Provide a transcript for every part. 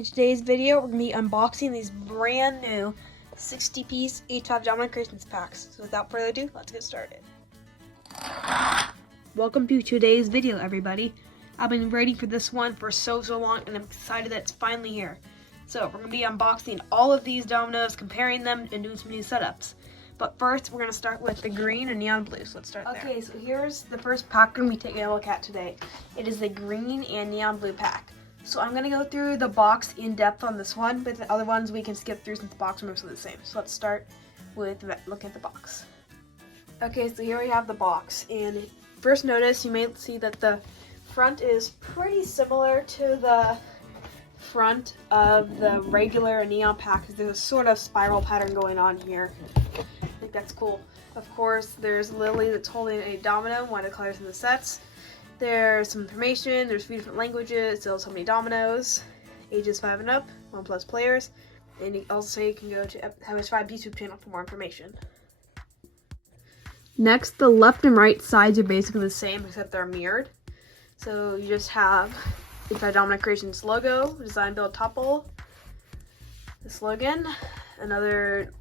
In today's video, we're going to be unboxing these brand new 60-piece H5 Domino Creations packs. So without further ado, let's get started. Welcome to today's video, everybody. I've been waiting for this one for so long, and I'm excited that it's finally here. So we're going to be unboxing all of these dominoes, comparing them, and doing some new setups. But first, we're going to start with the green and neon blue, so let's start there. Okay, so here's the first pack we're going to be taking a look at today. It is the green and neon blue pack. So I'm going to go through the box in depth on this one, but the other ones we can skip through since the box are mostly the same. So let's start with looking at the box. Okay, so here we have the box, and first notice, you may see that the front is pretty similar to the front of the regular neon pack. There's a sort of spiral pattern going on here. I think that's cool. Of course, there's Lily that's holding a domino, one of the colors in the sets. There's some information, there's a few different languages, it tells how many dominoes, ages 5 and up, 1+ players, and you can go to H5 YouTube channel for more information. Next, the left and right sides are basically the same except they're mirrored. So you just have H5 Domino Creations logo, design, build, topple, the slogan, another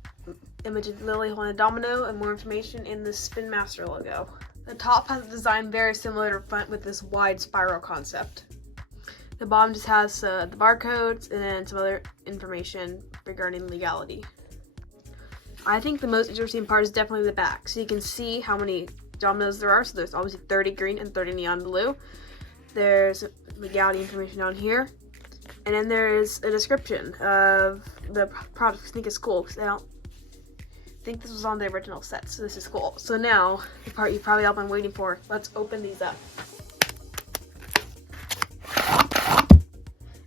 image of Lily holding a domino, and more information in the Spin Master logo. The top has a design very similar to the front with this wide spiral concept. The bottom just has the barcodes and then some other information regarding legality. I think the most interesting part is definitely the back. So you can see how many dominoes there are. So there's obviously 30 green and 30 neon blue. There's legality information down here. And then there's a description of the product. I think it's cool because I think this was on the original set, so this is cool. So now, the part you've probably all been waiting for, let's open these up.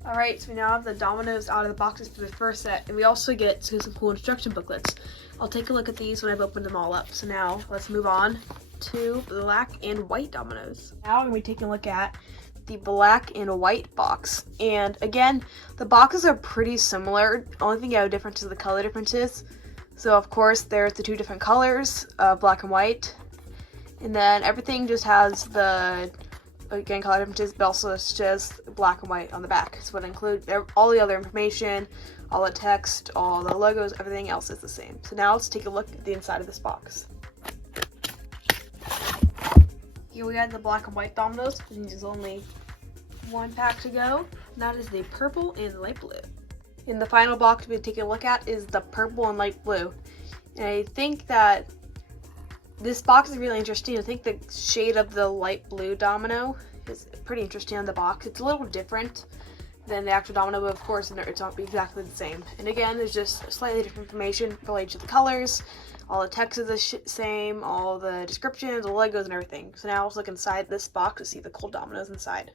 Alright, so we now have the dominoes out of the boxes for the first set, and we also get some cool instruction booklets. I'll take a look at these when I've opened them all up. So now, let's move on to black and white dominoes. Now I'm going to be taking a look at the black and white box. And again, the boxes are pretty similar. The only thing I have difference is the color differences. So of course there's the two different colors, black and white, and then everything just has the, again, color differences, but also it's just black and white on the back. So it includes all the other information, all the text, all the logos, everything else is the same. So now let's take a look at the inside of this box. Here we have the black and white dominoes, and there's only one pack to go, and that is the purple and light blue. In the final box we're taking a look at is the purple and light blue. And I think that this box is really interesting. I think the shade of the light blue domino is pretty interesting on the box. It's a little different than the actual domino, but of course it's not exactly the same. And again, there's just slightly different information related to the colors. All the text is the same, all the descriptions, the logos, and everything. So now let's look inside this box to see the cool dominoes inside.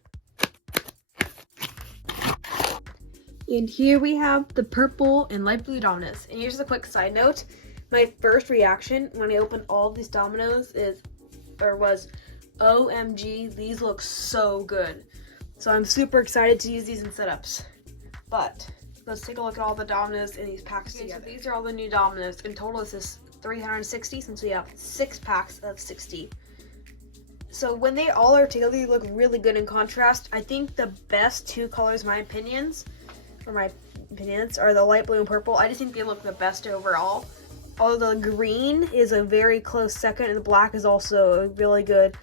And here we have the purple and light blue dominoes. And here's a quick side note. My first reaction when I opened all of these dominoes was, OMG, these look so good. So I'm super excited to use these in setups. But let's take a look at all the dominoes in these packs together. So these are all the new dominoes. In total, this is 360 since we have 6 packs of 60. So when they all are together, they look really good in contrast. I think the best two colors, my opinions, are the light blue and purple. I just think they look the best overall. Although the green is a very close second, and the black is also really good.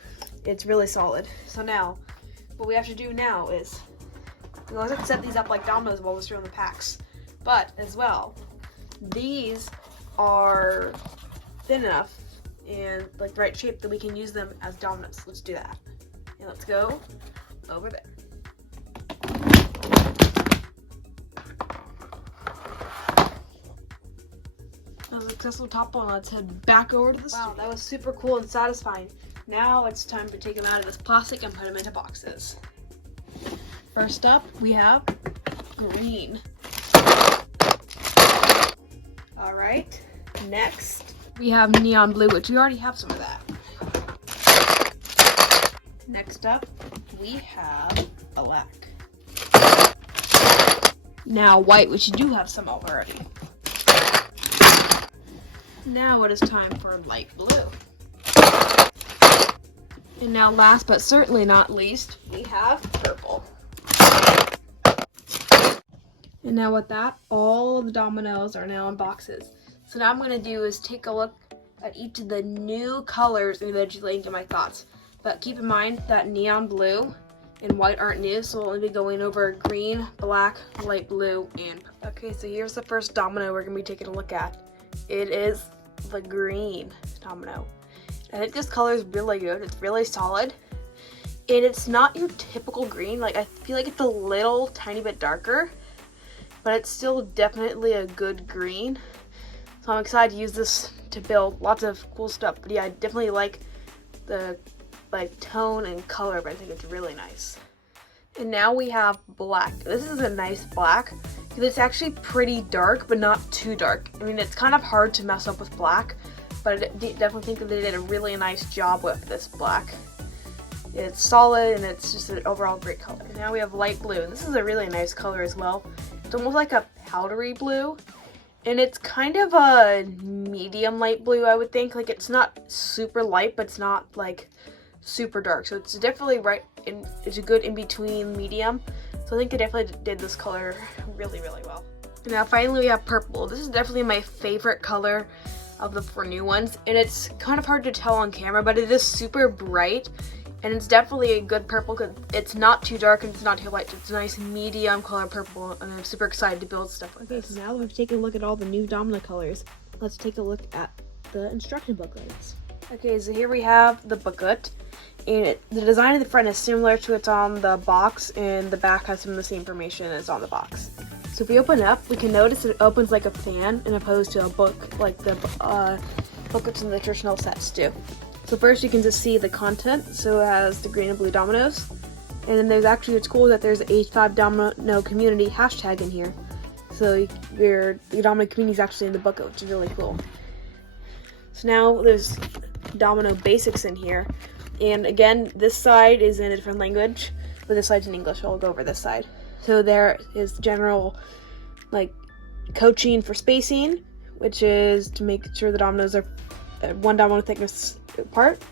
It's really solid. So now, what we have to do now is, we always have to set these up like dominoes while we're still in the packs. But, as well, these are thin enough and like the right shape that we can use them as dominoes. Let's do that. And let's go over there. That was a successful top one. Let's head back over to the studio. Wow, that was super cool and satisfying. Now it's time to take them out of this plastic and put them into boxes. First up, we have green. Alright, next we have neon blue, which we already have some of that. Next up, we have black. Now white, which you do have some of already. Now it is time for light blue. And now last but certainly not least, we have purple. And now with that, all of the dominoes are now in boxes. So now I'm going to do is take a look at each of the new colors and eventually get my thoughts. But keep in mind that neon blue and white aren't new, so we'll only be going over green, black, light blue, and purple. Okay, so here's the first domino we're going to be taking a look at. It is the green domino. I think this color is really good. It's really solid. And it's not your typical green. Like, I feel like it's a little tiny bit darker, but it's still definitely a good green. So I'm excited to use this to build lots of cool stuff. But yeah, I definitely like the tone and color, but I think it's really nice. And now we have black. This is a nice black because it's actually pretty dark, but not too dark. I mean, it's kind of hard to mess up with black, but I definitely think that they did a really nice job with this black. It's solid and it's just an overall great color. And now we have light blue. This is a really nice color as well. It's almost like a powdery blue. And it's kind of a medium light blue, I would think. Like, it's not super light, but it's not like super dark. So it's definitely it's a good in-between medium. So I think they definitely did this color really, really well. And now finally we have purple. This is definitely my favorite color of the 4 new ones. And it's kind of hard to tell on camera, but it is super bright. And it's definitely a good purple because it's not too dark and it's not too light. So it's a nice medium color purple, and I'm super excited to build stuff like this. So now we've taken a look at all the new domino colors. Let's take a look at the instruction booklets. Okay, so here we have the booklet. And the design of the front is similar to what's on the box, and the back has some of the same information as on the box. So if we open it up, we can notice it opens like a fan, in opposed to a book like the booklets in the traditional sets do. So first you can just see the content, so it has the green and blue dominoes. And then there's actually, it's cool that there's an H5 Domino Community hashtag in here. So the domino community is actually in the booklet, which is really cool. So now there's domino basics in here. And again, this side is in a different language, but this side's in English, so I'll go over this side. So there is general, coaching for spacing, which is to make sure the dominoes are 1 domino thickness apart.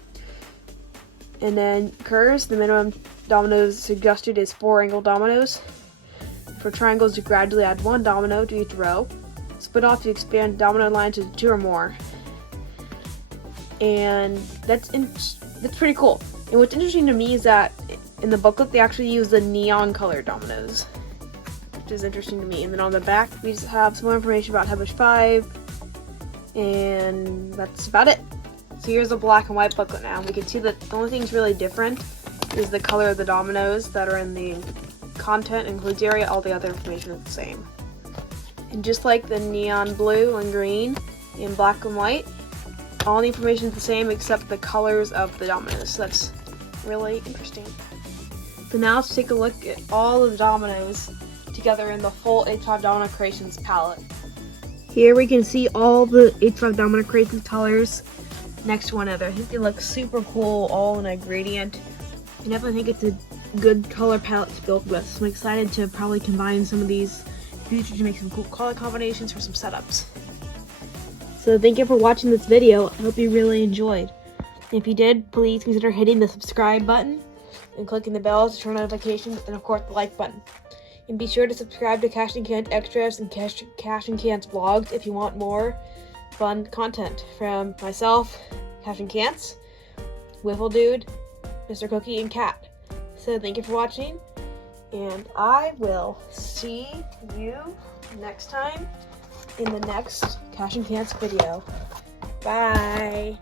And then curves, the minimum dominoes suggested is 4 angled dominoes. For triangles, you gradually add 1 domino to each row. Split off, you expand domino line to 2 or more. And that's pretty cool. And what's interesting to me is that in the booklet, they actually use the neon colored dominoes, which is interesting to me. And then on the back, we just have some more information about H5, and that's about it. So here's a black and white booklet now. We can see that the only thing that's really different is the color of the dominoes that are in the content includes area. All the other information is the same. And just like the neon blue and green and black and white, all the information is the same except the colors of the dominoes. So that's really interesting. So now let's take a look at all of the dominoes together in the full H5 Domino Creations palette. Here we can see all the H5 Domino Creations colors next to one another. I think they look super cool, all in a gradient. I definitely think it's a good color palette to build with. So I'm excited to probably combine some of these in the future to make some cool color combinations for some setups. So thank you for watching this video. I hope you really enjoyed. If you did, please consider hitting the subscribe button and clicking the bell to turn notifications, and of course the like button. And be sure to subscribe to Cash and Cans Extras and Cash and Cans vlogs if you want more fun content from myself, Cash and Cans, Wiffle Dude, Mr. Cookie, and Cat. So thank you for watching, and I will see you next time in the next Cash and Cans video. Bye!